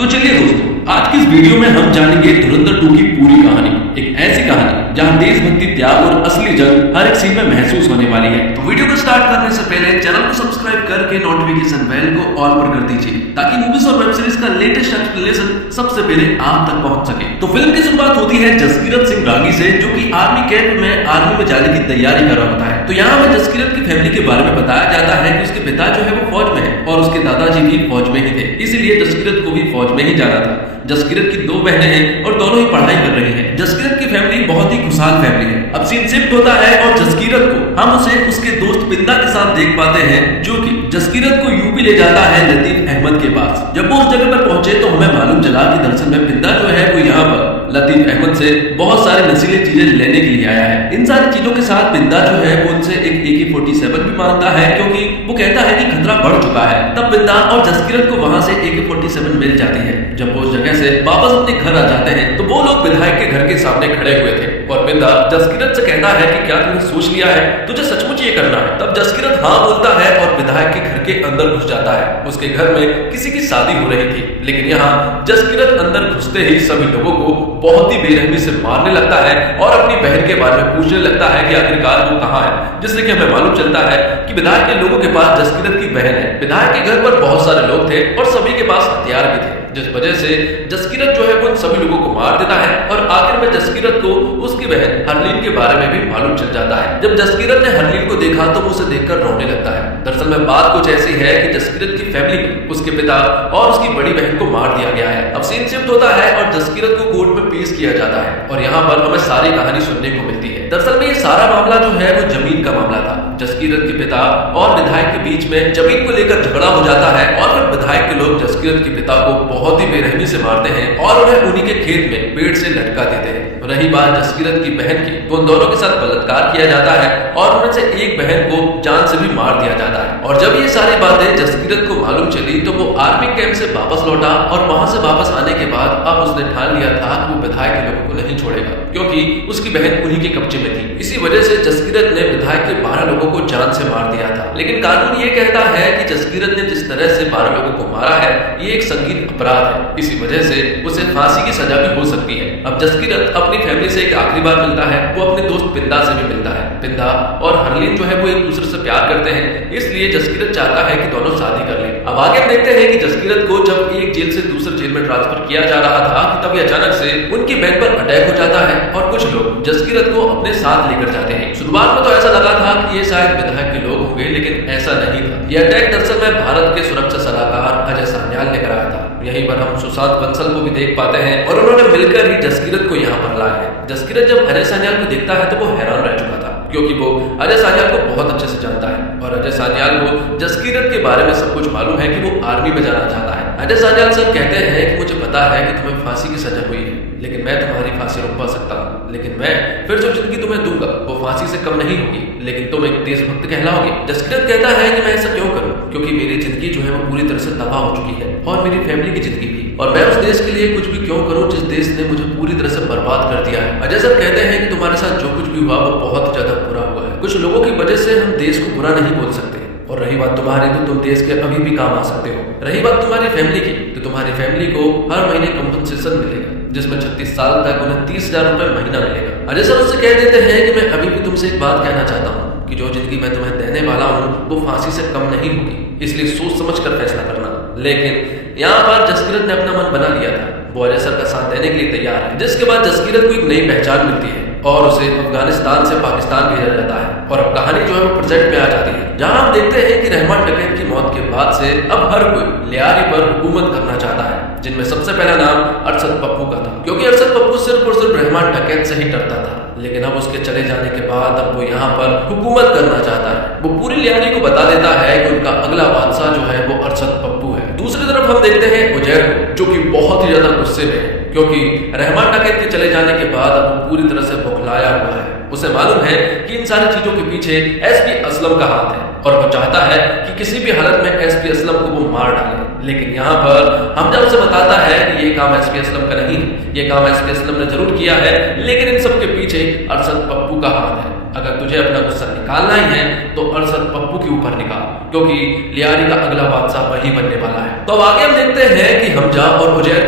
तो चलिए दोस्तों, आज की इस वीडियो में हम जानेंगे धुरंधर 2 की पूरी कहानी। एक ऐसी कहानी जहां देशभक्ति, त्याग और असली जंग हर एक सीन में महसूस होने वाली है। तो वीडियो को स्टार्ट करने से पहले चैनल को सब्सक्राइब करके नोटिफिकेशन बेल को ऑल पर कर दीजिए ताकि मूवीज और वेब सीरीज का लेटेस्ट एक्सप्लेनेशन सबसे पहले आप तक पहुंच सके। तो फिल्म की शुरुआत होती है जसकीरत सिंह रागी से, जो कि आर्मी कैंप में आर्मी में जाने की तैयारी कर रहा होता है। तो यहाँ हमें जसकीरत की फैमिली के बारे में बताया जाता है कि उसके पिता जो है वो फौज में है और उसके दादाजी भी फौज में ही थे, इसीलिए जसकीरत को भी फौज में ही जाना था। जसकीरत की 2 बहनें हैं और दोनों ही पढ़ाई कर रही हैं। जसकीरत की फैमिली बहुत ही खुशहाल फैमिली है। अब सीन शिफ्ट होता है और जसकीरत को हम उसे उसके दोस्त पिंदा के साथ देख पाते हैं, जो कि जसकीरत को यूपी ले जाता है लतीफ अहमद के पास। जब वो उस जगह पर पहुंचे तो हमें मालूम चला कि दरअसल में पिंदा जो है वो यहाँ पर लतीफ अहमद से बहुत सारे नशीली चीजें लेने के लिए आया है। इन सारी चीजों के साथ पिंदा जो है वो उनसे एक AK-47 भी मांगता है, क्योंकि वो कहता है कि खतरा बढ़ चुका है। तब पिंदा और जसकीरत को वहां से AK-47 मिल जाती है। जब वो उस जगह से वापस अपने घर आ जाते हैं तो वो लोग विधायक के घर के सामने खड़े हुए थे और पिंदा जसकीरत से कहता है कि क्या तूने सोच लिया है, तुझे सचमुच ये करना है। तब जसकीरत हाँ बोलता है और विधायक के घर के अंदर घुस जाता है। उसके घर में किसी की शादी हो रही थी, लेकिन यहाँ जसकीरत अंदर घुसते ही सभी लोगों को बहुत ही बेरहमी से मारने लगता है और अपनी बहन के बारे में पूछने लगता है कि आखिरकार वो कहाँ है, जिससे कि हमें मालूम चलता है कि विधायक के लोगों के पास जसकीरत की बहन है। विधायक के घर पर बहुत सारे लोग थे और सभी के पास हथियार भी थे, जिस वजह से जसकीरत जो है वो सभी लोगों को मार देता है और आखिर में जसकीरत को उसकी बहन हरलीन के बारे में भी मालूम चल जाता है। जब जसकीरत ने हरलीन को देखा तो वो उसे देखकर रोने लगता है। दरअसल में बात कुछ ऐसी है कि जसकीरत की फैमिली में उसके पिता और उसकी बड़ी बहन को मार दिया गया है। अब सीन शिफ्ट होता है और जसकीरत को कोर्ट में पेश किया जाता है और यहाँ पर हमें सारी कहानी सुनने को मिलती है। दरअसल में ये सारा मामला जो है वो जमीन का मामला था। जसकीरत के पिता और विधायक के बीच में जमीन को लेकर झगड़ा हो जाता है और फिर विधायक के लोग जसकीरत के पिता को बहुत ही बेरहमी से मारते हैं और उन्हें उन्हीं के खेत में पेड़ से लटका देते हैं। रही बात जसकीरत की बहन की, तो उन दोनों के साथ बलात्कार किया जाता है और उनमें से एक बहन को जान से भी मार दिया जाता है। और जब ये सारी बातें जसकीरत को मालूम चली तो वो आर्मी कैंप से वापस लौटा और वहां से वापस आने के बाद अब उसने ठान लिया था कि वो विधायक के लोगों को नहीं छोड़ेगा, क्योंकि उसकी बहन उन्हीं के कब्जे में थी। इसी वजह से जसकीरत ने विधायक के 12 लोगों को जान से मार दिया था। लेकिन कानून ये कहता है कि जसकीरत ने जिस तरह से 12 लोगों को मारा है ये एक संगीन अपराध है, इसी वजह से उसे फांसी की सजा भी हो सकती है। अब जसकीरत अपनी फैमिली से एक आखिरी बार मिलता है, वो अपने दोस्त पिंदा से भी मिलता है। पिंदा और हरलीन जो है वो एक दूसरे से प्यार करते हैं, इसलिए जसकीरत चाहता है कि दोनों शादी कर लें। अब आगे देखते हैं कि जसकीरत को जब एक जेल से दूसरे जेल में ट्रांसफर किया जा रहा था कि तभी अचानक से उनकी बहन पर अटैक हो जाता है और कुछ लोग जसकीरत को अपने साथ लेकर जाते हैं। शुरुआत में तो ऐसा लगा था कि ये शायद विधायक के लोग होंगे, लेकिन ऐसा नहीं था। यह अटैक दरअसल में भारत के सुरक्षा सलाहकार अजय सान्याल ने कराया था। यहीं पर हम सुशांत बंसल को भी देख पाते हैं और उन्होंने मिलकर ही जसकीरत को यहाँ पर लाया है। जसकीरत जब अजय सान्याल को देखता है तो वो हैरान रह चुका था, क्योंकि वो अजय सान्याल को बहुत अच्छे से जानता है और अजय सान्याल को जसकीरत के बारे में सब कुछ मालूम है कि वो आर्मी में जाना चाहता है। अजय सान्याल सर कहते हैं कि मुझे पता है कि तुम्हें फांसी की सजा हुई है, लेकिन मैं तुम्हारी फांसी रुकवा सकता हूँ, लेकिन मैं फिर जो जिंदगी तुम्हें दूंगा वो फांसी से कम नहीं होगी, लेकिन तुम एक देशभक्त कहलाओगे। जसकीरत कहता है कि मैं ऐसा क्यों करूं, क्योंकि मेरी जिंदगी जो है वो पूरी तरह से तबाह हो चुकी है और मेरी फैमिली की जिंदगी भी, और मैं उस देश के लिए कुछ भी क्यों करूं जिस देश ने मुझे पूरी तरह से बर्बाद कर दिया है। अजय सर कहते हैं कि तुम्हारे साथ जो कुछ भी हुआ वो बहुत ज्यादा बुरा हुआ है। कुछ लोगों की वजह से हम देश को बुरा नहीं बोल सकते, और रही बात तुम्हारी तो तुम देश के अभी भी काम आ सकते हो। रही बात तुम्हारी फैमिली की, तो तुम्हारी फैमिली को हर महीने कंपनसेशन मिलेगा, जिसमें 36 साल तक उन्हें 30,000 रुपए महीना मिलेगा। अजय सर उससे कह देते हैं कि मैं अभी भी तुमसे एक बात कहना चाहता हूँ कि जो जिंदगी मैं तुम्हें देने वाला हूँ वो फांसी से कम नहीं होगी, इसलिए सोच समझ कर फैसला करना। लेकिन यहाँ पर जसकीरत ने अपना मन बना लिया था, वो अजय सर का साथ देने के लिए तैयार है। जिसके बाद जसकीरत को एक नई पहचान मिलती है और उसे अफगानिस्तान से पाकिस्तान भेजा जाता है और अब कहानी जो है वो प्रेजेंट में आ जाती है, जहां हम देखते हैं कि रहमान डकैत की मौत के बाद से अब हर कोई लियारी पर हुकूमत करना चाहता है, जिनमें सबसे पहला नाम अरशद पप्पू का था, क्योंकि अरशद पप्पू सिर्फ और सिर्फ रहमान डकैत से ही डरता था। लेकिन अब उसके चले जाने के बाद अब वो यहाँ पर हुकूमत करना चाहता है। वो पूरी लियारी को बता देता है कि उनका अगला बादशाह जो है वो अरशद पप्पू है। दूसरी तरफ हम देखते हैं उजैर को, जो कि बहुत ही ज्यादा गुस्से में है, क्योंकि रहमान डकैत के चले जाने के बाद अब वो पूरी तरह से बौखलाया हुआ है। उसे मालूम है कि इन सारी चीजों के पीछे SP असलम का हाथ है और वो चाहता है कि किसी भी हालत में SP असलम को वो मार डाले। लेकिन यहाँ पर हम जब उसे बताता है कि ये काम SP असलम का नहीं, ये काम SP असलम ने जरूर किया है, लेकिन इन सब के पीछे अरशद पप्पू का हाथ है। अगर तुझे अपना गुस्सा निकालना ही है तो अरशद पप्पू के ऊपर निकाल, क्योंकि लियारी का अगला बादशाह वही बनने वाला है। तो अब आगे हम देखते हैं कि हमजा और उजैर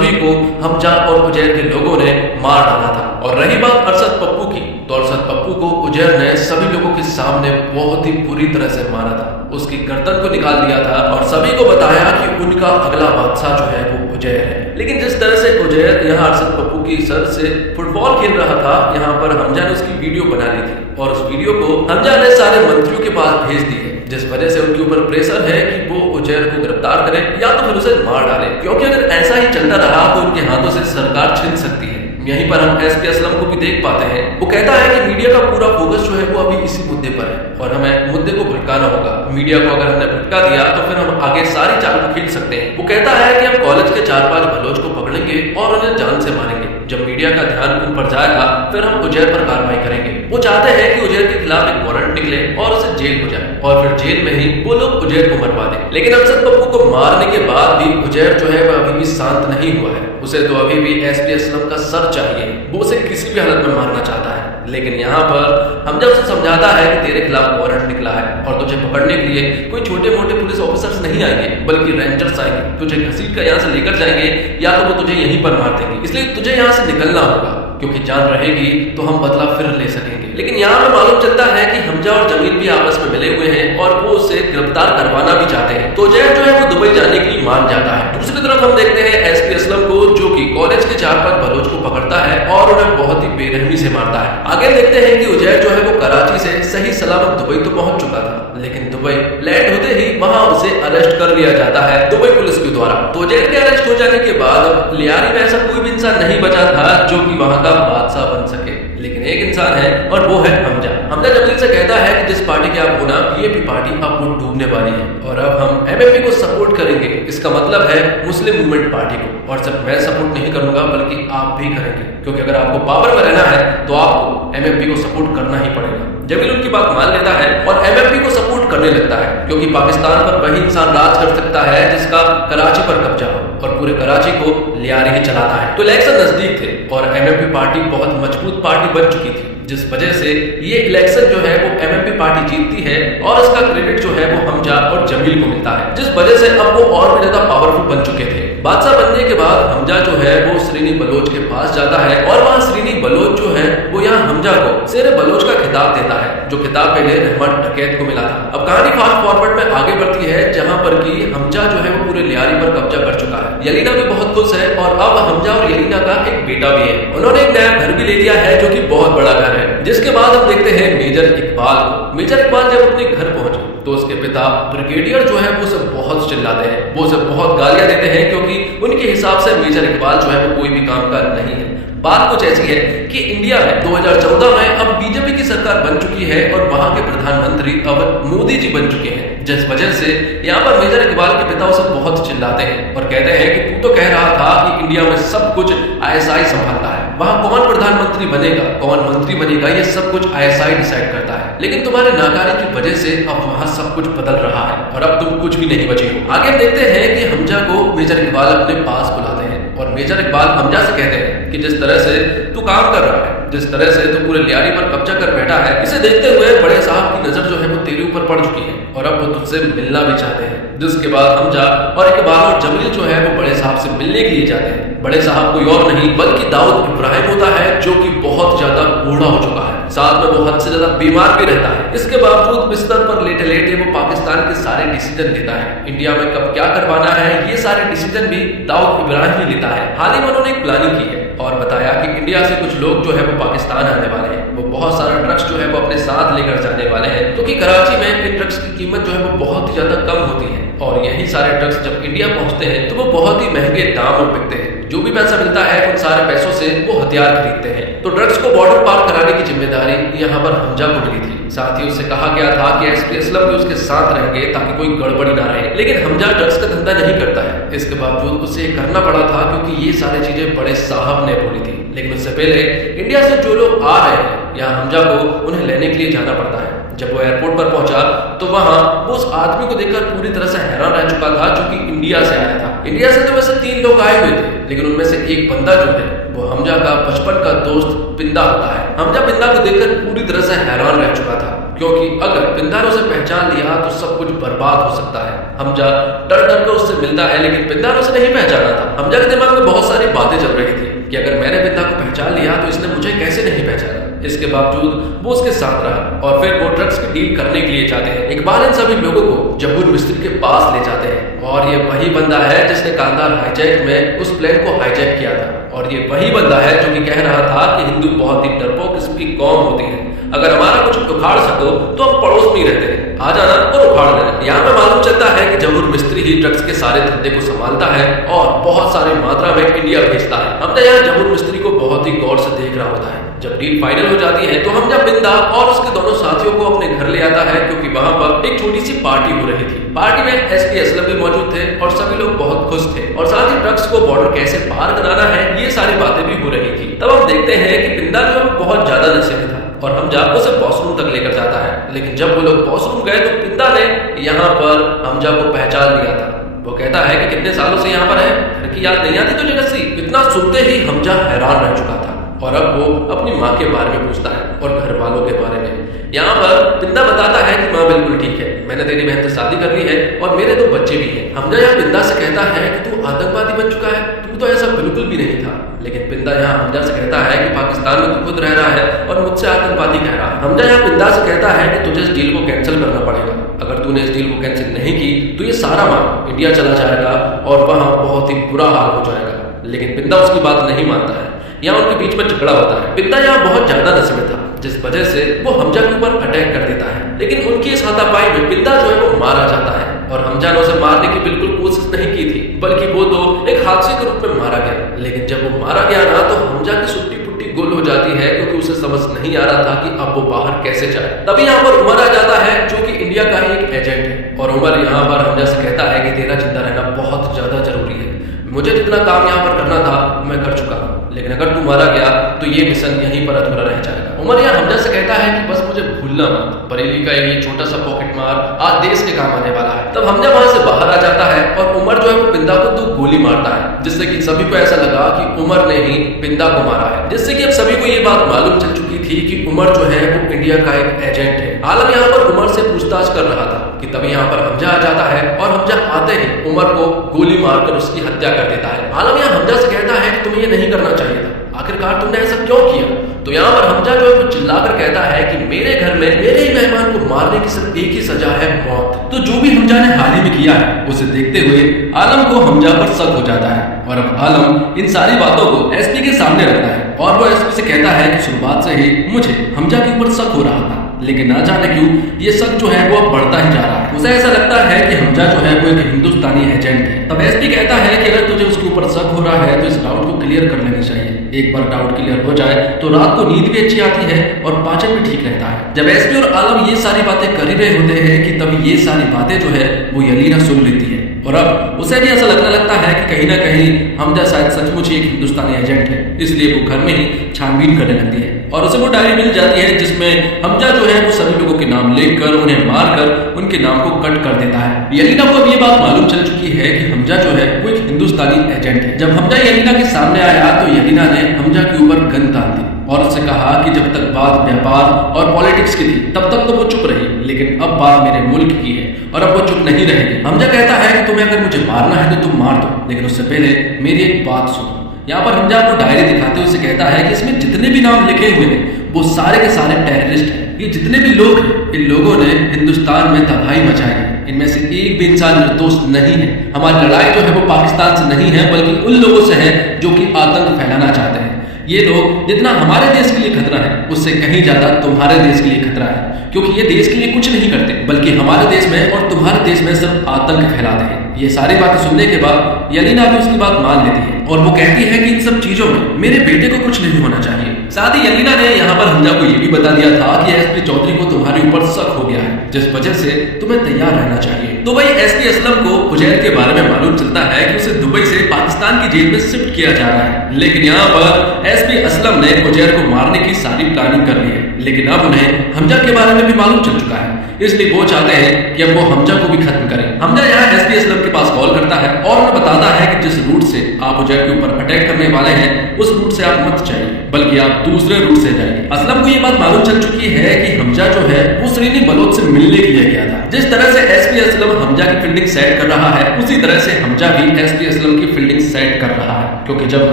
सभी को हमजा और उजैर के लोगों ने मार डाला था। और रही बात अरशद पप्पू की, तो अरशद पप्पू को उजैर ने सभी लोगों के सामने बहुत ही बुरी तरह से मारा था, उसकी गर्दन को निकाल दिया था और सभी को बताया कि उनका अगला बादशाह जो है वो उजैर है। लेकिन जिस तरह से उजैर यहाँ अरशद पप्पू की सर से फुटबॉल खेल रहा था, यहाँ पर हमजा ने उसकी वीडियो बना ली थी और उस वीडियो को हमजा ने सारे मंत्रियों के पास भेज दी है, जिस वजह से उनके ऊपर प्रेशर है कि वो उजैर को गिरफ्तार करें या तो फिर उसे मार डालें, क्योंकि अगर ऐसा ही चलता रहा तो उनके हाथों से सरकार छिन सकती है। यहीं पर हम एसपी असलम को भी देख पाते हैं, वो कहता है कि मीडिया का पूरा फोकस जो है वो अभी इसी मुद्दे पर है और हमें मुद्दे को भटकाना होगा। मीडिया को अगर हमने भटका दिया तो फिर हम आगे सारी चाल को खींच सकते हैं। वो कहता है कि हम कॉलेज के 4-5 बलोच को पकड़ेंगे और उन्हें जान से मारेंगे। जब मीडिया का ध्यान उन पर जाएगा फिर हम उजैर पर कार्रवाई करेंगे। वो चाहते हैं कि उजैर के खिलाफ एक वारंट निकले और उसे जेल हो जाए और फिर जेल में ही वो लोग उजैर को मरवा दें। लेकिन अरशद पप्पू को मारने के बाद भी उजैर जो है वह अभी भी शांत नहीं हुआ है। उसे तो अभी भी एसपी असलम का सर चाहिए, वो उसे किसी भी हालत में मारना चाहता है। लेकिन यहाँ पर हमजा उसे समझाता है कि तेरे खिलाफ वारंट निकला है और तुझे पकड़ने के लिए कोई छोटे मोटे पुलिस ऑफिसर्स नहीं आएंगे बल्कि रेंजर्स आएंगे, तुझे घसीट कर यहाँ से लेकर जाएंगे या तो वो तुझे यहीं पर मार देंगे। इसलिए तुझे यहाँ से निकलना होगा, क्योंकि जान रहेगी तो हम बदला फिर ले सकेंगे। लेकिन यहाँ पर मालूम चलता है कि हमजा और जमील भी आपस में मिले हुए हैं और वो उसे गिरफ्तार करवाना भी चाहते हैं, तो उजैर जो है वो दुबई जाने के लिए मान जाता है। दूसरी तरफ हम देखते हैं एसपी असलम को, जो कि कॉलेज के 4-5 बलोच को पकड़ता है और उन्हें बहुत ही बेरहमी से मारता है। आगे देखते हैं कि उजैर जो है वो कराची से सही सलामत दुबई तो पहुंच चुका था, लेकिन दुबई लैंड होते ही वहां उसे अरेस्ट कर लिया जाता है दुबई पुलिस के द्वारा। तो उजैर के अरेस्ट हो जाने के बाद लियारी में ऐसा कोई भी इंसान नहीं बचा था जो कि वहां का बादशाह बन सके, लेकिन एक इंसान है और वो है हमजा। हमजा जमील से कहता है कि जिस पार्टी के आप हो ना, पीएपी पार्टी अब वो डूबने वाली है और अब हम एमएमपी को सपोर्ट करेंगे। इसका मतलब है मुस्लिम मूवमेंट पार्टी को, और सिर्फ मैं सपोर्ट नहीं करूंगा बल्कि आप भी करेंगे, क्योंकि अगर आपको पावर में रहना है तो आपको एमएमपी को सपोर्ट करना ही पड़ेगा। जमील उनकी बात मान लेता है और एमएमपी को सपोर्ट करने लगता है, क्योंकि पाकिस्तान पर वही इंसान राज कर सकता है जिसका कराची पर कब्जा हो और पूरे कराची को लियारी ही चलाता है। तो इलेक्शन नजदीक थे और एमएमपी पार्टी बहुत मजबूत पार्टी बन चुकी थी, जिस वजह से ये इलेक्शन जो है वो एमएमपी पार्टी जीतती है और इसका क्रेडिट जो है वो हमजा और जमील को मिलता है, जिस वजह से अब वो और भी ज्यादा पावरफुल बन चुके थे। बादशाह बनने के बाद हमजा जो है वो श्रीनी बलोच के पास जाता है और वहां श्रीनी बलोच जो है वो यहाँ हमजा को शेर बलोच का खिताब देता है, जो खिताब पहले रहमान डकैत को मिला था। अब कहानी फास्ट फॉरवर्ड में आगे बढ़ती है, जहां पर कि हमजा जो है वो पूरे लियारी पर कब्जा कर चुका है। यलीना भी बहुत खुश है और अब हमजा और यलीना का एक बेटा भी है। उन्होंने एक नया घर भी ले लिया है जो कि बहुत बड़ा घर है। जिसके बाद हम देखते हैं मेजर इकबाल को। मेजर इकबाल जब अपने घर पहुंचे तो उसके पिता ब्रिगेडियर जो है वो सब बहुत चिल्लाते हैं, वो सब बहुत गालियां देते हैं, क्योंकि उनके हिसाब से मेजर इकबाल जो है वो कोई भी काम का नहीं है। बात कुछ ऐसी है कि इंडिया में 2014 में अब बीजेपी की सरकार बन चुकी है और वहां के प्रधानमंत्री अब मोदी जी बन चुके हैं, जिस वजह से यहाँ पर मेजर इकबाल के पिता उसे बहुत चिल्लाते हैं और कहते हैं कि तू तो कह रहा था कि इंडिया में सब कुछ आईएसआई संभालता है, वहां कौन प्रधानमंत्री बनेगा, कौन मंत्री बनेगा, ये सब कुछ आईएसआई डिसाइड करता है। लेकिन तुम्हारे नाकारी की वजह से अब वहां सब कुछ बदल रहा है और अब तुम कुछ भी नहीं बचे हो। आगे देखते हैं कि हमजा को मेजर इकबाल अपने पास बुलाते हैं और मेजर इकबाल हमजा से कहते हैं कि जिस तरह से तू काम कर रहा है, जिस तरह से तू पूरे लियारी पर कब्जा कर बैठा है, इसे देखते हुए बड़े साहब की नजर जो है वो तेरे ऊपर पड़ चुकी है और अब वो तुझसे मिलना भी चाहते हैं। जिसके बाद हमजा और इकबाल और जमील जो है वो बड़े साहब से मिलने के लिए जाते हैं। बड़े साहब कोई और नहीं बल्कि दाऊद इब्राहिम होता है, जो कि बहुत ज्यादा बूढ़ा हो चुका है, साथ में वो हद से ज्यादा बीमार भी रहता है। इसके बावजूद बिस्तर पर लेटे लेटे वो पाकिस्तान के सारे डिसीजन लेता है। इंडिया में कब क्या करवाना है ये सारे डिसीजन भी दाऊद इब्राहिम ही लेता है। हाल ही में उन्होंने एक प्लानिंग की है और बताया कि इंडिया से कुछ लोग जो है वो पाकिस्तान आने वाले हैं, वो बहुत सारा ड्रग्स जो है वो अपने साथ लेकर जाने वाले हैं, क्योंकि कराची में इन ड्रग्स की कीमत जो है वो बहुत ही ज्यादा कम होती है और यही सारे ड्रग्स जब इंडिया पहुंचते हैं तो वो बहुत ही महंगे दाम में बिकते हैं। जो भी पैसा मिलता है उन सारे पैसों से वो हथियार खरीदते हैं। तो ड्रग्स को बॉर्डर पार कराने की जिम्मेदारी यहाँ पर हमजा को मिली थी। साथ ही उससे कहा गया था कि एसपी असलम भी उसके साथ रहेंगे ताकि कोई गड़बड़ी ना रहे। लेकिन हमजा ड्रग्स का धंधा नहीं करता है, इसके बावजूद उसे करना पड़ा था क्योंकि ये सारी चीजें बड़े साहब ने बोली थी। लेकिन उससे पहले इंडिया से जो लोग आ रहे हैं यहाँ हमजा को उन्हें लेने के लिए जाना पड़ता है। जब वो एयरपोर्ट पर पहुंचा तो वहां वो उस आदमी को देखकर पूरी तरह से हैरान रह चुका था, जो कि इंडिया से आया था। इंडिया से तो वैसे 3 लोग आए हुए थे, लेकिन उनमें से एक बंदा जो है वो हमजा का बचपन का दोस्त पिंदा होता है। हमजा पिंदा को देखकर पूरी तरह से हैरान रह चुका था, क्योंकि अगर पिंदा ने उसे पहचान लिया तो सब कुछ बर्बाद हो सकता है। हमजा डर डर कर उससे मिलता है, लेकिन पिंदा ने उसे नहीं पहचाना था। हमजा के दिमाग में बहुत सारी बातें चल रही थी कि अगर मैंने पिंदा को पहचान लिया तो इसने मुझे कैसे नहीं पहचाना। इसके बावजूद वो उसके साथ रहा और फिर वो ड्रग्स की डील करने के लिए जाते हैं। इकबाल इन सभी लोगों को जहूर मिस्त्री के पास ले जाते हैं और ये वही बंदा है जिसने कांधार हाईजैक में उस प्लेन को हाईजैक किया था। और ये वही बंदा है जो कि कह रहा था कि हिंदू बहुत ही डरपोक किस्म की कौम होती है, अगर हमारा कुछ उखाड़ सको तो हम पड़ोस में ही रहते हैं, आ जाना और उखाड़ लेना। यहाँ पे मालूम चलता है कि जहूर मिस्त्री ही ड्रग्स के सारे धंधे को संभालता है और बहुत सारी मात्रा में इंडिया भेजता है। हमजा यहाँ जहूर मिस्त्री को बहुत ही गौर से देख रहा होता है। जब डील फाइनल हो जाती है तो हमजा बिंदा और उसके दोनों साथियों को अपने घर ले आता है, क्योंकि वहां पर एक छोटी सी पार्टी हो रही थी। पार्टी में एसपी असलम भी मौजूद थे और सभी लोग बहुत खुश थे और साथ ही ड्रग्स को बॉर्डर कैसे पार कराना है ये सारी बातें भी हो रही थी। तब हम देखते हैं कि बिंदा जो है बहुत ज्यादा नशे में था और हमजा उसे वॉशरूम तक लेकर जाता है। लेकिन जब वो लोग वॉशरूम गए तो बिंदा ने यहाँ पर हमजा को पहचान लिया था। वो कहता है कि कितने सालों से यहाँ पर है, घर की याद नहीं आती तुझे नस्सी? इतना सुनते ही हमजा हैरान रह चुका था और अब वो अपनी माँ के बारे में पूछता है और घर वालों के बारे में। यहाँ पर बिंदा बताता है कि माँ बिल्कुल ठीक है, मैंने तेरी बहन से शादी कर ली है और मेरे 2 बच्चे भी हैं। हमजा यहाँ बिंदा से कहता है कि तू आतंकवादी बन चुका है, तू तो ऐसा बिल्कुल भी नहीं था। लेकिन बिंदा यहाँ हमजा से कहता है कि पाकिस्तान में तू खुद रह रहा है और मुझसे आतंकवादी कह रहा है। हमजा यहाँ बिंदा से कहता है कि तुझे इस डील को कैंसिल करना पड़ेगा, अगर तूने इस डील को कैंसिल नहीं की तो ये सारा माल इंडिया चला जाएगा और वहाँ बहुत ही बुरा हाल हो जाएगा। लेकिन बिंदा उसकी बात नहीं मानता है। यहाँ उनके बीच में झगड़ा होता है। बिंदा यहाँ बहुत ज्यादा नशे में था, जिस वजह से वो हमजा के ऊपर अटैक कर देता है। लेकिन उनकी इस हाथापाई में बिंदा जो है वो मारा जाता है और हमजा ने उसे मारने की बिल्कुल कोशिश नहीं की थी, बल्कि वो तो एक हादसे के रूप में मारा गया। लेकिन जब वो मारा गया ना तो हमजा की सुट्टी पुट्टी गोल हो जाती है, क्योंकि उसे समझ नहीं आ रहा था कि अब वो बाहर कैसे जाए। तभी यहाँ पर उमर आ जाता है जो कि इंडिया का ही एक एजेंट है और उमर यहाँ पर हमजा से कहता है कि तेरा जिंदा रहना बहुत ज्यादा जरूरी है, मुझे जितना काम यहाँ पर करना था मैं कर चुका हूँ, लेकिन अगर तू मारा गया तो ये मिशन यहीं पर अधूरा रह जाएगा। उमर यहाँ हमजा से कहता है कि बस मुझे भूलना मत, बरेली का ये छोटा सा पॉकेट मार आज देश के काम आने वाला है। तब हमजा वहां से बाहर आ जाता है और उमर जो है वो बिंदा को 2 गोली मारता है, जिससे कि सभी को ऐसा लगा कि उमर ने ही बिंदा को मारा है, जिससे कि अब सभी को ये बात मालूम चल चुकी थी कि उमर जो है वो इंडिया का एक एजेंट है। आलम यहाँ पर उमर से पूछताछ कर रहा था कि तभी यहाँ पर हमजा आ जाता है और हमजा आते ही उमर को गोली मारकर उसकी हत्या कर देता है। आलम यहाँ हमजा से कहता है कि तुम्हें ये नहीं करना चाहिए था, आखिरकार तुमने ऐसा क्यों किया? तो यहाँ पर हमजा जो है वो चिल्लाकर कहता है कि मेरे घर में मेरे ही मेहमान को मारने की सिर्फ एक ही सजा है, मौत। तो जो भी हमजा ने हाल ही में किया है उसे देखते हुए आलम को हमजा पर शक हो जाता है और अब आलम इन सारी बातों को एसपी के सामने रखता है और वो एसपी से कहता है कि शुरुआत से ही मुझे हमजा के ऊपर शक हो रहा था, लेकिन ना जाने क्यों ये शक जो है वो अब बढ़ता ही जा रहा है। उसे ऐसा लगता है कि हमजा जो है वो एक हिंदुस्तानी एजेंट है। तब एसपी कहता है कि अगर तुझे उसके ऊपर शक हो रहा है तो इस डाउट को क्लियर कर लेनी चाहिए। एक बार डाउट क्लियर हो जाए तो रात को नींद भी अच्छी आती है और पाचन भी ठीक रहता है। जब एसपी और आलम ये सारी बातें कर ही रहे होते हैं कि तभी ये सारी बातें जो है वो यलीना सुन लेती है और अब उसे भी ऐसा लगने लगता है कि कहीं ना कहीं हमजा शायद सचमुच ही एक हिंदुस्तानी एजेंट है, इसलिए वो घर में ही छानबीन करने लगती है और उसे वो डायरी मिल जाती है जिसमें हमजा जो है वो सभी लोगों के नाम लिखकर उन्हें मारकर उनके नाम को कट कर देता है। यलीना को अब ये बात मालूम चल चुकी है कि हमजा जो है वो एक हिंदुस्तानी एजेंट है। जब हमजा यलीना के सामने आया तो यलीना ने हमजा के ऊपर गन तान दी और उससे कहा कि जब तक बात व्यापार और पॉलिटिक्स की थी तब तक तो वो चुप रही, लेकिन अब बात मेरे मुल्क की है और अब वो चुप नहीं रहेगी। हमजा कहता है कि तुम्हें अगर मुझे मारना है तो तुम मार दो, लेकिन उससे पहले मेरी एक बात सुनो। यहाँ पर हमजा को डायरी दिखाते हुए उसे कहता है कि इसमें जितने भी नाम लिखे हुए हैं वो सारे के सारे टेररिस्ट हैं। ये जितने भी लोग हैं इन लोगों ने हिंदुस्तान में तबाही मचाई है, इनमें से एक भी इंसान निर्दोष नहीं है। हमारी लड़ाई जो है वो पाकिस्तान से नहीं है बल्कि उन लोगों से है जो कि आतंक फैलाना चाहते हैं। ये लोग जितना हमारे देश के लिए खतरा है उससे कहीं ज्यादा तुम्हारे देश के लिए खतरा है, क्योंकि ये देश के लिए कुछ नहीं करते बल्कि हमारे देश में और तुम्हारे देश में सिर्फ आतंक फैलाते हैं। ये सारी बातें सुनने के बाद यलीना भी उसकी बात मान लेती है और वो कहती है कि इन सब चीजों में मेरे बेटे को कुछ नहीं होना चाहिए। साथ ही यलीना ने यहाँ पर हमजा को ये भी बता दिया था कि एसपी चौधरी को तुम्हारे ऊपर शक हो गया है, जिस वजह से तुम्हें तैयार रहना चाहिए। तो वही एसपी असलम को फुजैर के बारे में मालूम चलता है कि उसे दुबई से पाकिस्तान की जेल में शिफ्ट किया जा रहा है, लेकिन यहाँ पर एसपी असलम ने फुजैर को मारने की सारी प्लानिंग कर ली है। लेकिन अब उन्हें हमजा के बारे में भी मालूम चल चुका है, इसलिए वो चाहते हैं कि अब वो हमजा को भी खत्म करें। हमजा यहाँ एसपी असलम के पास कॉल करता है और उन्हें बताता है कि जिस रूट से आप फुजैर के ऊपर अटैक करने वाले हैं उस रूट से आप मत जाइए बल्कि आप दूसरे रूट से जाइए। असलम को ये बात मालूम चल चुकी है कि हमजा जो है वो श्रीनी बलोच से मिलने के लिए गया था। जिस तरह से एसपी असलम हमजा की फील्डिंग सेट कर रहा है, उसी तरह से हमजा भी एसपी असलम की फील्डिंग सेट कर रहा है। क्योंकि जब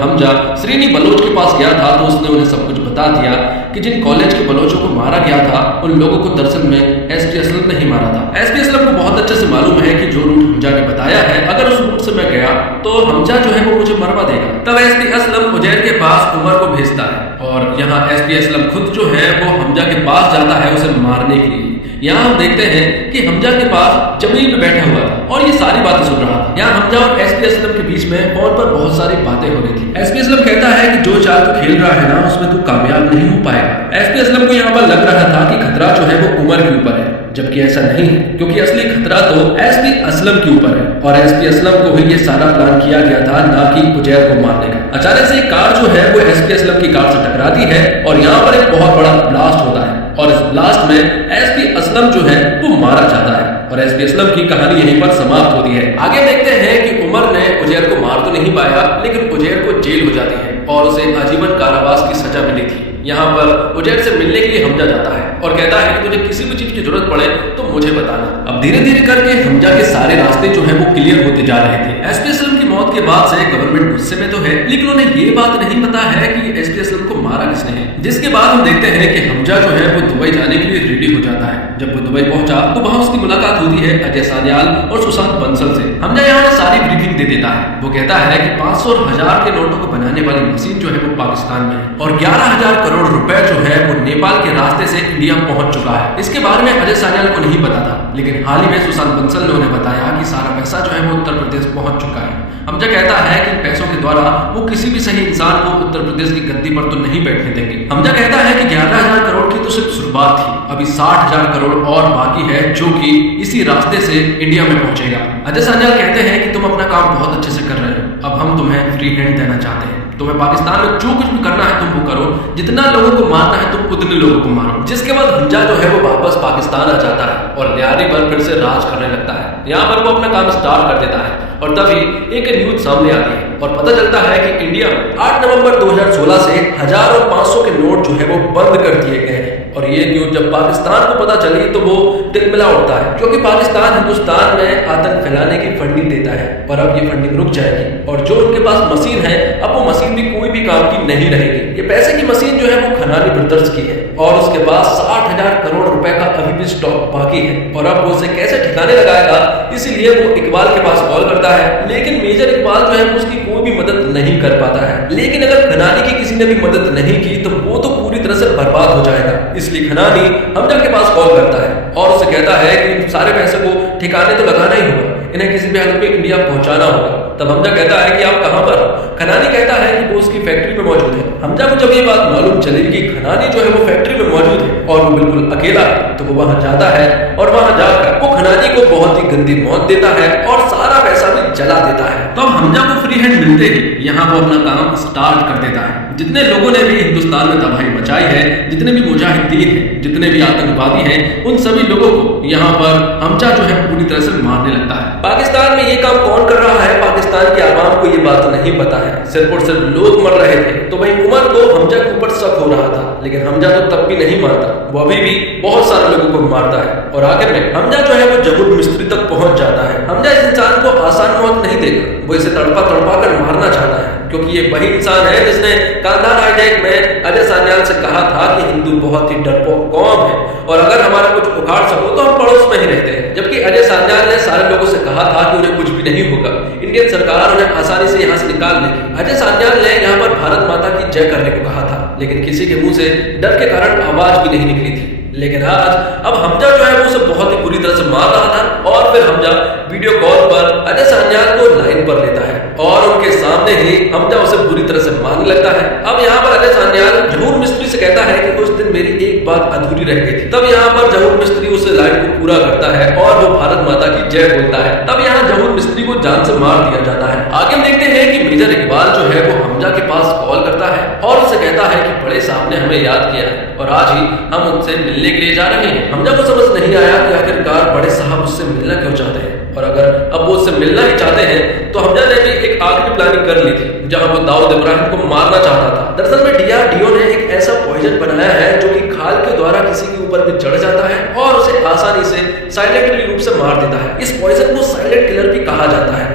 हमजा श्रीनी बलोच के पास गया था तो उसने उन्हें सब कुछ बता दिया कि जिन कॉलेज के बलोचों को मारा गया था उन लोगों को दरअसल में एसपी असलम ने ही मारा था। एसपी असलम को बहुत अच्छे से मालूम है कि जो रूट हमजा ने बताया है, अगर उस रूट से मैं गया तो हमजा जो है वो मुझे मरवा देगा। तब एसपी असलम उजैर के पास उमर को भेजता है और यहाँ एसपी असलम खुद जो है वो हमजा के पास जाता है उसे मारने के लिए। यहाँ हम देखते हैं कि हमजा के पास जमीन पे बैठा हुआ था और ये सारी बातें सुन रहा था। यहाँ हमजा और एसपी असलम के बीच में फोन पर बहुत सारी बातें हो रही थी। एसपी असलम कहता है कि जो चाल तू खेल रहा है ना उसमें तू कामयाब नहीं हो पाएगा। एसपी असलम को यहाँ पर लग रहा था कि खतरा जो है वो उमर के ऊपर है, जबकि ऐसा नहीं है, क्योंकि असली खतरा तो एसपी असलम के ऊपर है और एसपी असलम को ही ये सारा प्लान किया गया था, ना कि उजैर को मारने का। अचानक से एक कार जो है वो एसपी असलम की कार से टकराती है और यहाँ पर एक बहुत बड़ा ब्लास्ट होता है और इस ब्लास्ट में एसपी असलम जो है वो मारा जाता है और एसपी असलम की कहानी यहीं पर समाप्त होती है। आगे देखते हैं कि उमर ने उजैर को मार तो नहीं पाया, लेकिन उजैर को जेल हो जाती है और उसे आजीवन कारावास की सजा मिली थी। यहाँ पर उजैर से मिलने के लिए हमजा जाता है और कहता है कि तुझे किसी भी चीज की जरूरत पड़े तो मुझे बताना। अब धीरे धीरे करके हमजा के सारे रास्ते जो है वो क्लियर होते जा रहे थे। एसपी असलम की मौत के बाद से गवर्नमेंट गुस्से में तो है, लेकिन उन्हें ये बात नहीं पता है कि एसपी असलम को मारा किसने है। जिसके बाद हम देखते हैं कि हमजा जो है वो दुबई जाने के लिए रेडी हो जाता है। जब वो दुबई पहुंचा तो वहां उसकी मुलाकात होती है अजय सान्याल और सुशांत बंसल से। हमजा यहाँ सारी ब्रीफिंग दे देता है। वो कहता है कि 500 और 1000 के नोटों को बनाने वाली मशीन जो है वो पाकिस्तान में है और 11,000 करोड़ रुपए जो है वो नेपाल के रास्ते से इंडिया पहुंच चुका है। इसके बारे में अजय सान्याल को नहीं पता था, लेकिन हाल ही में सुशांत बंसल ने उन्हें बताया कि सारा पैसा जो है वो उत्तर प्रदेश पहुंच चुका है। हमजा कहता है कि पैसों के द्वारा वो किसी भी सही इंसान को उत्तर प्रदेश की गद्दी पर तो नहीं बैठने देंगे। हमजा कहता है कि 11,000 करोड़ की तो सिर्फ शुरुआत थी, अभी 60,000 करोड़ और बाकी है जो कि इसी रास्ते से इंडिया में पहुंचेगा। अजय सान्याल कहते हैं कि तुम अपना काम बहुत अच्छे से कर रहे हो, अब हम तुम्हें फ्री हैंड देना चाहते हैं। तुम्हें पाकिस्तान में जो कुछ भी करना है तुम वो करो, जितना लोगों को मारना है तुम उतने लोगों को मारो। जिसके बाद हमजा जो है वो वापस पाकिस्तान आ जाता है और लियारी पर फिर से राज करने लगता है। यहाँ पर वो अपना काम स्टार्ट कर देता है और तभी एक न्यूज सामने आती है और पता चलता है कि इंडिया में 8 नवंबर 2016 से 1000 और 500 के नोट जो है वो बंद कर दिए गए हैं। और ये न्यूज जब पाकिस्तान को पता चली तो वो तिलमिला उठता है, क्योंकि पाकिस्तान हिंदुस्तान में आतंक फैलाने की फंडिंग देता है और अब ये फंडिंग रुक जाएगी और जो उनके पास मशीन है अब वो मशीन भी कोई भी काम की नहीं रहेगी। ये पैसे की मशीन जो है वो खनानी ब्रदर्स की है और उसके पास 60,000 करोड़ रुपए का अभी भी स्टॉक बाकी है और अब वो उसे कैसे ठिकाने लगाएगा, इसीलिए वो इकबाल के पास कॉल करता है। लेकिन मेजर इकबाल जो है उसकी कोई भी मदद नहीं कर पाता है। लेकिन अगर खनानी की किसी ने भी मदद नहीं की तो वो तो पूरी तरह से बर्बाद हो जाएगा। इसलिए खनानी हमजा के पास कॉल करता है और उसे कहता है कि इन सारे पैसे को ठिकाने तो लगाना ही होगा, इन्हें किसी भी हालत में इंडिया पहुंचाना होगा। तब हमजा कहता है कि आप कहां पर? खनानी कहता है कि वो उसकी फैक्ट्री में मौजूद है। हमजा को जब ये बात मालूम चली कि खनानी जो है वो फैक्ट्री में मौजूद है और वो बिल्कुल अकेला है, तो वो वहां जाता है और वहां जाकर वो खनानी को बहुत ही गंदी मौत देता है और सारा पैसा भी जला देता है। तो हमजा को फ्री हैंड मिलते ही यहाँ वो अपना काम स्टार्ट कर देता है। जितने लोगों ने भी हिंदुस्तान में तबाही मचाई है, जितने भी मुजाहिदीन हैं, जितने भी आतंकवादी हैं, उन सभी लोगों को यहाँ पर हमजा जो है पूरी तरह से मारने लगता है। पाकिस्तान में ये काम कौन कर रहा है, पाकिस्तान के आवाम को ये बात नहीं पता है। सिर्फ और सिर्फ लोग मर रहे थे तो भाई उमर को हमजा के ऊपर शक हो रहा था, लेकिन हमजा तो तब भी नहीं मारता, वो अभी भी बहुत सारे लोगों को मारता है और आखिर में हमजा जो है वो जहूद मिस्त्री तक पहुंच जाता है। हमजा इस इंसान को आसान मौत नहीं देगा, वो इसे तड़पा तड़पा कर मारना चाहता है, क्योंकि ये वही इंसान है जिसने कांधार हाईजैक में अजय सान्याल से कहा था कि हिंदू बहुत ही डरपोक कौम है और अगर हमारा कुछ उखाड़ सको तो हम पड़ोस में ही रहते हैं। जबकि अजय सान्याल ने सारे लोगों से कहा था कि उन्हें कुछ भी नहीं होगा, इंडियन सरकार उन्हें आसानी से यहाँ से निकाल लेगी। अजय सान्याल ने यहाँ पर भारत माता की जय करने को कहा था, लेकिन किसी के मुंह से डर के कारण आवाज भी नहीं निकली थी। लेकिन आज अब हमजा जो है वो उसे बहुत ही बुरी तरह से मार रहा था और फिर हमजा वीडियो कॉल पर अजय सान्याल को लाइन पर लेता है और उनके सामने ही हमजा उसे बुरी तरह से मारने लगता है। अब यहाँ पर अजय सान्याल जहूर मिस्त्री से कहता है कि उस दिन मेरी एक बात अधूरी रह गई थी। तब यहाँ पर जहूर मिस्त्री उस लाइन को पूरा करता है और वो भारत माता की जय बोलता है। तब यहाँ जहूर मिस्त्री को जान से मार दिया जाता है। आगे हम देखते हैं कि मेजर इकबाल जो है वो हमजा के पास कॉल करता है और उसे कहता है कि बड़े साहब ने हमें याद किया है और आज ही हम उनसे मिलने के लिए जा रहे हैं। हमजा को समझ नहीं आया कि आखिरकार बड़े साहब उससे मिलना क्यों चाहते हैं और अगर अब वो उससे मिलना ही चाहते हैं तो हमजा ने भी एक आखिरी प्लानिंग कर ली थी जहां वो दाऊद इब्राहिम को मारना चाहता था। दरअसल में DRDO ने एक ऐसा पॉइजन बनाया है जो कि खाल के द्वारा किसी के ऊपर भी चढ़ जाता है और आसानी से साइलेंटली रूप से मार देता है। इस पॉइजन को साइलेंट किलर भी कहा जाता है।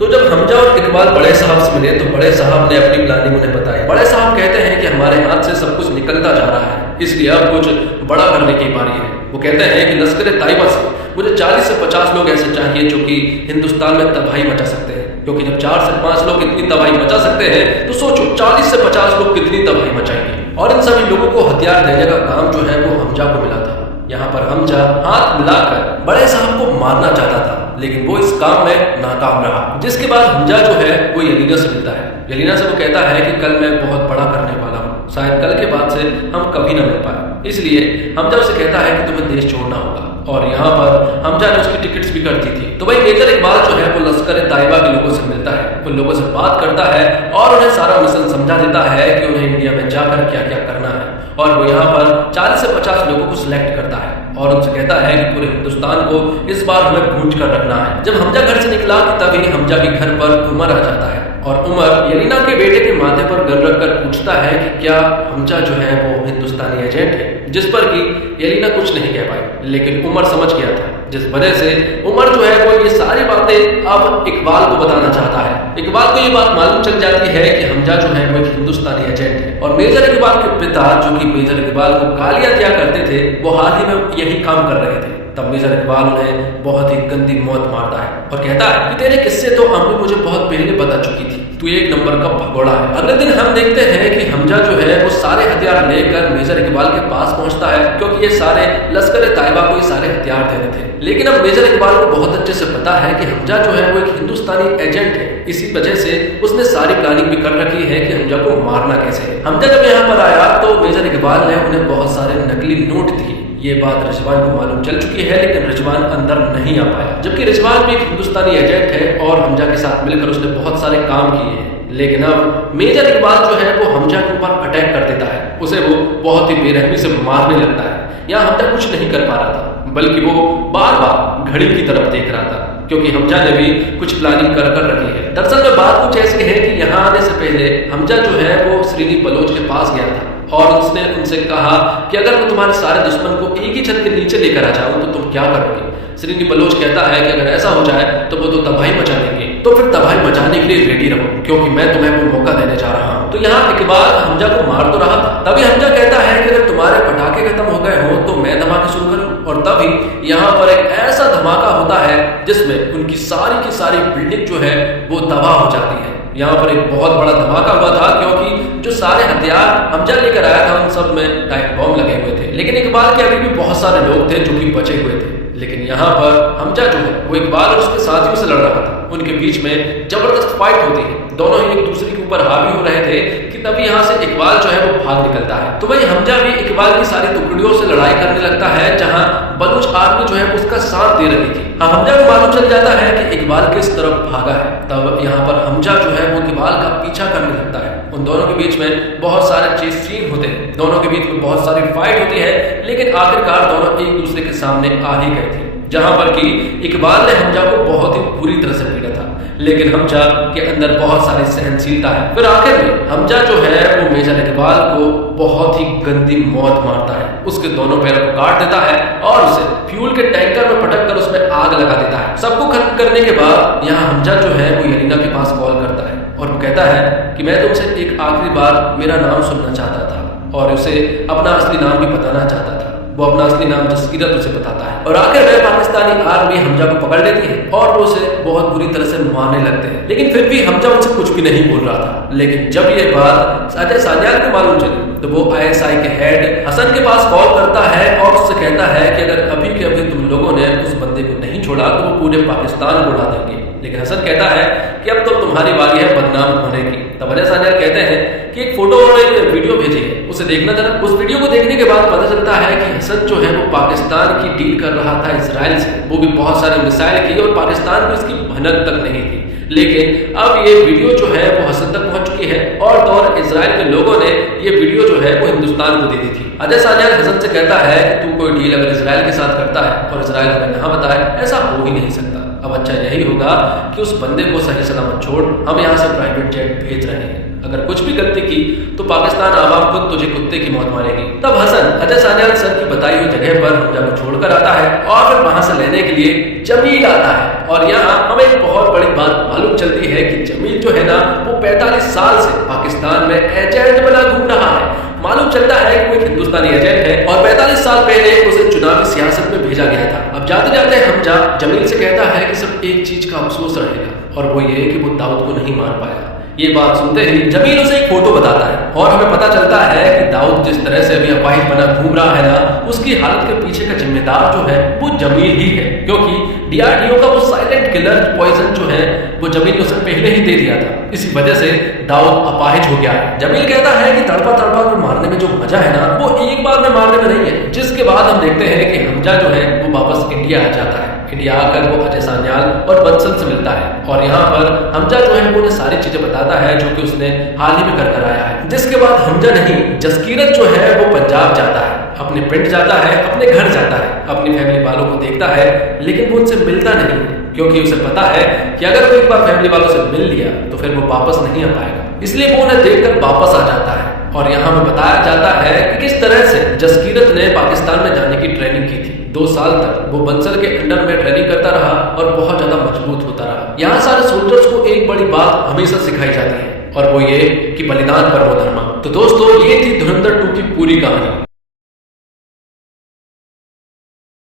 तो जब हमजा और इकबाल बड़े साहब से मिले तो बड़े साहब ने अपनी प्लानिंग उन्हें बताई। बड़े साहब कहते हैं कि हमारे हाथ से सब कुछ निकलता जा रहा है, इसलिए अब कुछ बड़ा करने की बारी है। वो कहते हैं कि लश्कर ताइबा से मुझे 40 से 50 लोग ऐसे चाहिए जो कि हिंदुस्तान में तबाही मचा सकते हैं, क्योंकि जब 4 से 5 लोग इतनी तबाही मचा सकते हैं तो सोचो 40 से 50 लोग कितनी तबाही मचाएंगे। और इन सभी लोगों को हथियार देने का काम जो है वो हमजा को मिला था। यहाँ पर हमजा हाथ मिलाकर बड़े साहब को मारना चाहता था, लेकिन वो इस काम में नाकाम रहा। जिसके बाद हमजा जो है वो यलीना से मिलता है। यलीना से वो कहता है कि कल मैं बहुत बड़ा करने वाला हूँ, शायद कल के बाद से हम कभी ना मिल पाए, इसलिए हमजा उसे कहता है कि तुम्हें देश छोड़ना होगा। और यहाँ पर हमजा ने उसकी टिकट्स भी कर दी थी। तो भाई मेजर इकबाल जो है वो लश्कर ताइबा के लोगों से मिलता है, उन लोगों से बात करता है और उन्हें सारा मिशन समझा देता है कि उन्हें इंडिया में जाकर क्या क्या करना है। और वो यहाँ पर 40 से 50 लोगों को सिलेक्ट करता है और उनसे कहता है कि पूरे हिंदुस्तान को इस बार हमें गूंज कर रखना है। जब हमजा घर से निकला तभी हमजा के घर पर उमर आ जाता है और उमर यलीना के बेटे के माथे पर गन रखकर पूछता है कि क्या हमजा जो है वो हिंदुस्तानी एजेंट है, जिस पर कि यलीना कुछ नहीं कह पाई। लेकिन उमर समझ गया था, जिस वजह से उमर जो है वो ये सारी बातें अब इकबाल को बताना चाहता है। इकबाल को ये बात मालूम चल जाती है कि हमजा जो है वो एक हिंदुस्तानी एजेंट है और मेजर इकबाल के पिता जो कि मेजर इकबाल को गालियां दिया करते थे वो हाल ही में यही काम कर रहे थे। तब मेजर इकबाल उन्हें बहुत ही गंदी मौत मारता है और कहता है कि तेरे किस्से तो अम्मी मुझे बहुत पहले बता चुकी थी, तू एक नंबर का भगोड़ा है। अगले दिन हम देखते हैं कि हमजा जो है वो सारे हथियार लेकर मेजर इकबाल के पास पहुंचता है, क्योंकि ये सारे लश्कर ताइबा को ये सारे हथियार देने थे। लेकिन अब मेजर इकबाल को बहुत अच्छे से पता है कि हमजा जो है वो एक हिंदुस्तानी एजेंट है, इसी वजह से उसने सारी प्लानिंग भी कर रखी है कि हमजा को मारना कैसे है। हमजा जब यहाँ पर आया तो मेजर इकबाल ने उन्हें बहुत सारे नकली नोट दिए। ये बात रिजवान को मालूम चल चुकी है, लेकिन रिजवान अंदर नहीं आ पाया, जबकि रिजवान भी एक हिंदुस्तानी एजेंट है और हमजा के साथ मिलकर उसने बहुत सारे काम किए हैं। लेकिन अब मेजर इकबाल जो है वो हमजा के ऊपर अटैक कर देता है, उसे वो बहुत ही बेरहमी से मारने लगता है। यहाँ हमजा कुछ नहीं कर पा रहा था, बल्कि वो बार बार घड़ी की तरफ देख रहा था, क्योंकि हमजा ने भी कुछ प्लानिंग कर रखी है। दरअसल में बात कुछ ऐसी है कि यहाँ आने से पहले हमजा जो है वो श्रीनी बलोच के पास गया था और उसने उनसे कहा कि अगर मैं तुम्हारे सारे दुश्मन को एक ही छत के नीचे लेकर आ जाऊं तो तुम क्या करोगे। श्रीनी बलोच कहता है कि अगर ऐसा हो जाए तो वो तो तबाही मचा देंगे, तो फिर तबाही मचाने के लिए रेडी रहो, क्योंकि मैं तुम्हें वो मौका देने जा रहा हूँ। तो यहाँ इकबाल हमजा को मार तो रहा था, तभी हमजा कहता है कि अगर तुम्हारे पटाखे खत्म हो गए हो तो मैं धमाके शुरू करूँ। और तभी यहाँ पर एक ऐसा धमाका होता है जिसमें उनकी सारी की सारी बिल्डिंग जो है वो तबाह हो जाती है। यहाँ पर एक बहुत बड़ा धमाका हुआ था, क्योंकि जो सारे हथियार हमजा लेकर आया था उन सब में टाइम बम लगे हुए थे, लेकिन इकबाल के अभी भी बहुत सारे लोग थे जो कि बचे हुए थे। लेकिन यहाँ पर हमजा जो है वो इकबाल और उसके साथियों से लड़ रहा था, उनके बीच में जबरदस्त फाइट होती है, दोनों ही एक दूसरे के ऊपर हावी हो रहे थे कि तभी यहाँ से इकबाल जो है वो भाग निकलता है। तो वही हमजा भी इकबाल की सारी टुकड़ियों से लड़ाई करने लगता है, जहाँ बलूच आर्मी जो है उसका साथ दे रही थी। हमजा को मालूम चल जाता है कि इकबाल किस तरफ भागा है, तब यहाँ पर हमजा जो है वो इकबाल का पीछा करने लगता है। उन दोनों के बीच में बहुत सारे चेस सीन होते हैं, दोनों के बीच में बहुत सारी फाइट होती है, लेकिन आखिरकार दोनों एक दूसरे के सामने आ ही गए थे, जहां पर कि इकबाल ने हमजा को बहुत ही बुरी तरह से पीटा था, लेकिन हमजा के अंदर बहुत सारी सहनशीलता है। फिर आखिर में हमजा जो है वो मेजर इकबाल को बहुत ही गंदी मौत मारता है, उसके दोनों पैरों को काट देता है और उसे फ्यूल के टैंकर में पटक कर उसमें आग लगा देता है। सबको खत्म करने के बाद यहाँ हमजा जो है वो यलीना के पास कॉल करता है और वो कहता है कि मैं तुमसे एक आखिरी बार मेरा नाम सुनना चाहता था, और उसे अपना असली नाम भी बताना चाहता था। वो अपना असली नाम जसकीरत उसे बताता है और आखिर में पाकिस्तानी आर्मी हमजा को पकड़ लेती है और वो उसे बहुत बुरी तरह से मारने लगते हैं। लेकिन फिर भी हमजा उनसे कुछ भी नहीं बोल रहा था। लेकिन जब ये बात अजय सान्याल को मालूम चली तो वो ISI के हेड हसन के पास कॉल करता है और उससे कहता है कि अगर अभी के अभी तुम लोगों ने उस बंदे को नहीं छोड़ा तो वो पूरे पाकिस्तान को उड़ा देंगे। लेकिन हसन कहता है कि अब तो तुम्हारी बारी है बदनाम होने की। तब अजय सान्याल कहते हैं कि एक फोटो और एक वीडियो भेजी है, उसे देखना जरा। उस वीडियो को देखने के बाद पता चलता है कि हसन जो है वो पाकिस्तान की डील कर रहा था इजराइल से, वो भी बहुत सारे मिसाइल की, और पाकिस्तान को इसकी भनक तक नहीं थी। लेकिन अब ये वीडियो जो है वो हसन तक पहुंच चुकी है और इजराइल के लोगों ने ये वीडियो जो है वो हिंदुस्तान को दे दी थी। अजय सान्याल हसन से कहता है कि तू कोई डील अगर इजराइल के साथ करता है और इजराइल हमें ना बताए, ऐसा हो ही नहीं सकता। अब अच्छा यही होगा कि उस बंदे को सही सलामत छोड़, हम यहाँ से प्राइवेट जेट भेज रहे हैं। अगर कुछ भी गलती की तो पाकिस्तान आवाम खुद तुझे कुत्ते की मौत मारेगी। तब हसन अजय सान्याल सर की बताई हुई जगह जगह पर हमजा को छोड़कर आता है और फिर वहां से लेने के लिए जमील आता है। और यहाँ हमें एक बहुत बड़ी बात मालूम चलती है कि जमील जो है ना वो 45 साल से पाकिस्तान में एजेंट बना घूम रहा है। मालूम चलता है कि वो एक हिंदुस्तानी एजेंट है और 45 साल पहले उसे चुनावी सियासत में भेजा गया था। अब जाते जाते हमजा जमील से कहता है कि सिर्फ एक चीज का अफसोस रहेगा और वो ये कि वो दाऊद को नहीं मार पाया। ये बात सुनते ही जमील उसे एक फोटो बताता है और हमें पता चलता है कि दाऊद जिस तरह से अभी अपाहिज बना घूम रहा है ना, उसकी हालत के पीछे का जिम्मेदार जो है वो जमील ही है, क्योंकि डीआरडीओ का वो साइलेंट किलर पॉइजन जो है वो जमील ने उसे पहले ही दे दिया था। इसी वजह से दाऊद अपाहिज हो गया है। जमील कहता है कि तड़पा तड़पा को मारने में जो मजा है ना वो एक बार में मारने में नहीं है। जिसके बाद हम देखते हैं कि हमजा जो है वो वापस इंडिया आ जाता है। इंडिया आकर वो अजय सान्याल और बंसल से मिलता है और यहाँ पर हमजा जो है वो उन्हें सारी चीजें बताता है जो कि उसने हाल ही में कर आया है। जिसके बाद हमजा नहीं जसकीरत जो है वो पंजाब जाता है, अपने पिंड जाता है, अपने घर जाता है, अपनी फैमिली वालों को देखता है, लेकिन वो उनसे मिलता नहीं क्योंकि उसे पता है कि अगर वो एक बार फैमिली वालों से मिल लिया तो फिर वो वापस नहीं आ पाएगा। इसलिए वो उन्हें देखकर वापस आ जाता है। और यहाँ में बताया जाता है कि किस तरह से जसकीरत ने पाकिस्तान में जाने की ट्रेनिंग की थी। 2 साल तक वो बंसल के अंडर में ट्रेनिंग करता रहा और बहुत ज्यादा मजबूत होता रहा। यहाँ सारे सोल्जर्स को एक बड़ी बात हमेशा सिखाई जाती है और वो ये कि बलिदान परमो धर्मा। तो दोस्तों ये थी धुरंधर 2 की पूरी कहानी।